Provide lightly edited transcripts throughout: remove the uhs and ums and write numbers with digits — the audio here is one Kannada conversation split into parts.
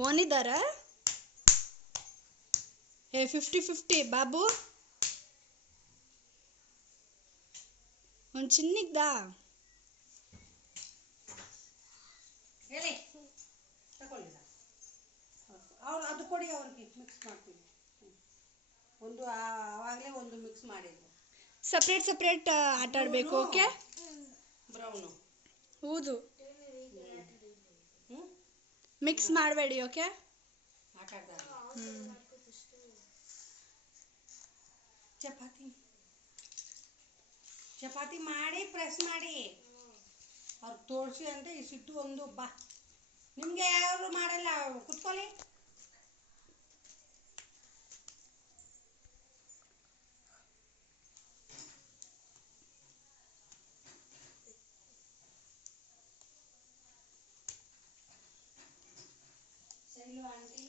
ಓನಿದಾರ ಏ 50-50 ಬಾಬು ಒಂದು ಚಿನ್ನಿಗ್ದಾ ಹೇಳಿ ತಗೊಳ್ಳಿ ಅವ್ರು ಅದು ಕೊಡಿ ಅವ್ರಿಗೆ ಮಿಕ್ಸ್ ಮಾಡ್ತೀವಿ ಒಂದು ಆವಾಗಲೇ ಒಂದು ಮಿಕ್ಸ್ ಮಾಡಿದ್ರು ಸಪ್ರೇಟ್ ಆಟ ಆಡಬೇಕು ಓಕೆ ಬ್ರೌನು ಹೌದು ಮಿಕ್ಸ್ ಮಾಡಬೇಡಿ ಓಕೆ ಆಟ ಆಡ್ತಾರೆ ಚಪಾತಿ ಮಾಡಿ ಪ್ರೆಸ್ ಮಾಡಿ ಅವ್ರು ತೋರಿಸಿ ಅಂದರೆ ಇಸಿಟ್ಟು ಒಂದು ಬಾ ನಿಮಗೆ ಯಾರು ಮಾಡಲ್ಲ ಕುತ್ಕೊಳ್ಳಿ ಶೈಲು ಆಂಟಿ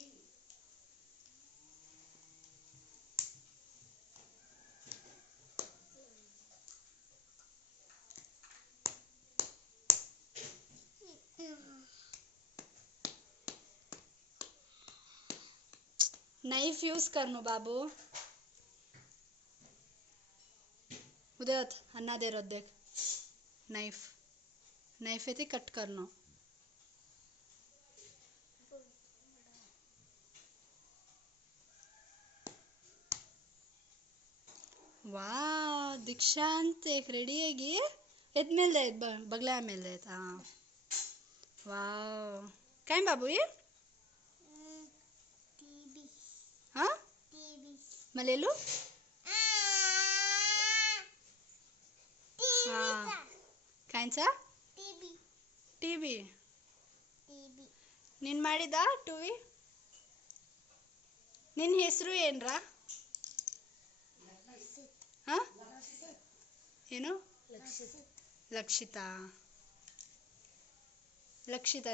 नाइफ यूज करनो बाबू उदयत अन्ना दे रो देख नाइफ है कट करनो वाह दीक्षांत एक रेडी हैगी एद मेल दे बगला मेल दे हाँ वाह काय बाबू ये हाँ मलेलू हाँ कायचा टीवी ನೀನು ಮಾಡಿದಾ ಟೂವಿ ನಿನ್ನ ಹೆಸರು ಏನ್ರಾ ಹಾಂ ಏನು ಲಕ್ಷಿತಾ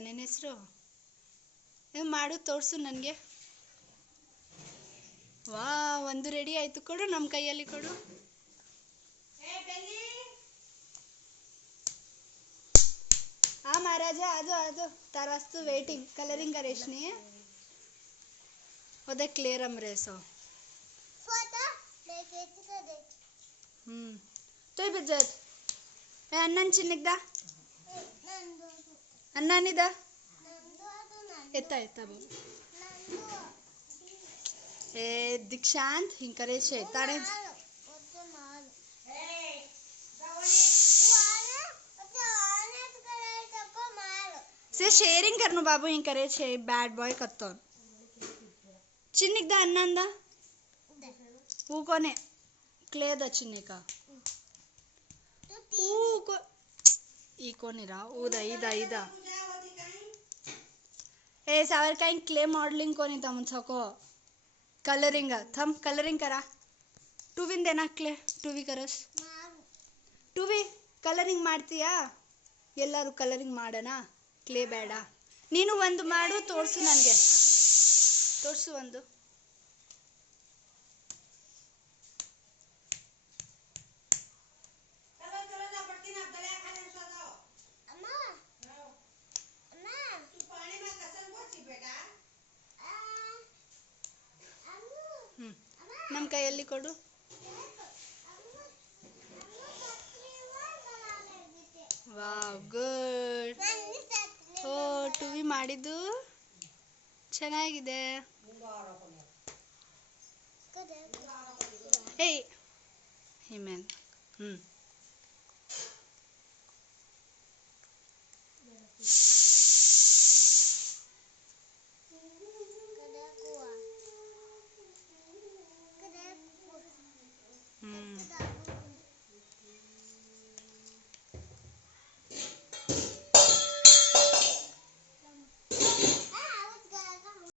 ನಿನ್ನ ಹೆಸರು ಮಾಡು ತೋರಿಸು ನನಗೆ ವಾ ಒಂದು ರೆಡಿ ಆಯಿತು ಕೊಡು ನಮ್ಮ ಕೈಯಲ್ಲಿ ಕೊಡು हाँ महाराजा आ जाओ तार वास्तु वेटिंग कलरिंग करेशनी ओदे क्लियर अमरेसो तो बजत ए अन्नन चिन्निदा अन्नानिदा एता बाबू ए दीक्षांत हिंग करे छे ताणे से शेयरिंग करनो बाबू हिंग करे छे बैड बॉय कत्तो चिन्निदा अन्नंदा वो कोने क्ले द चिन्ने का ऊ को ई कोनेरा ऊदा इदा ए सावर काई क्ले मॉडलिंग कोनी तमन सको कलरिंग थम कलरिंग करा टूविन देना क्ले टूवी करस टूवी कलरिंग ಮಾಡ್ತೀಯಾ ಎಲ್ಲರೂ ಕಲರಿಂಗ್ ಮಾಡೋಣ ಕ್ಲೇ ಬೇಡ ನೀನು ಒಂದು ಮಾಡು ತೋರಿಸು ನನಗೆ ತೋರಿಸು ಒಂದು ನಮ್ಮ ಕೈಯಲ್ಲಿ ಕೊಡು ವಾವ್ ಗುಡ್ ಓ ಟೂವಿ ಮಾಡಿದ್ದು ಚೆನ್ನಾಗಿದೆ ಏಯ್ ಹಿಮೇನ್ ಹ್ಞೂ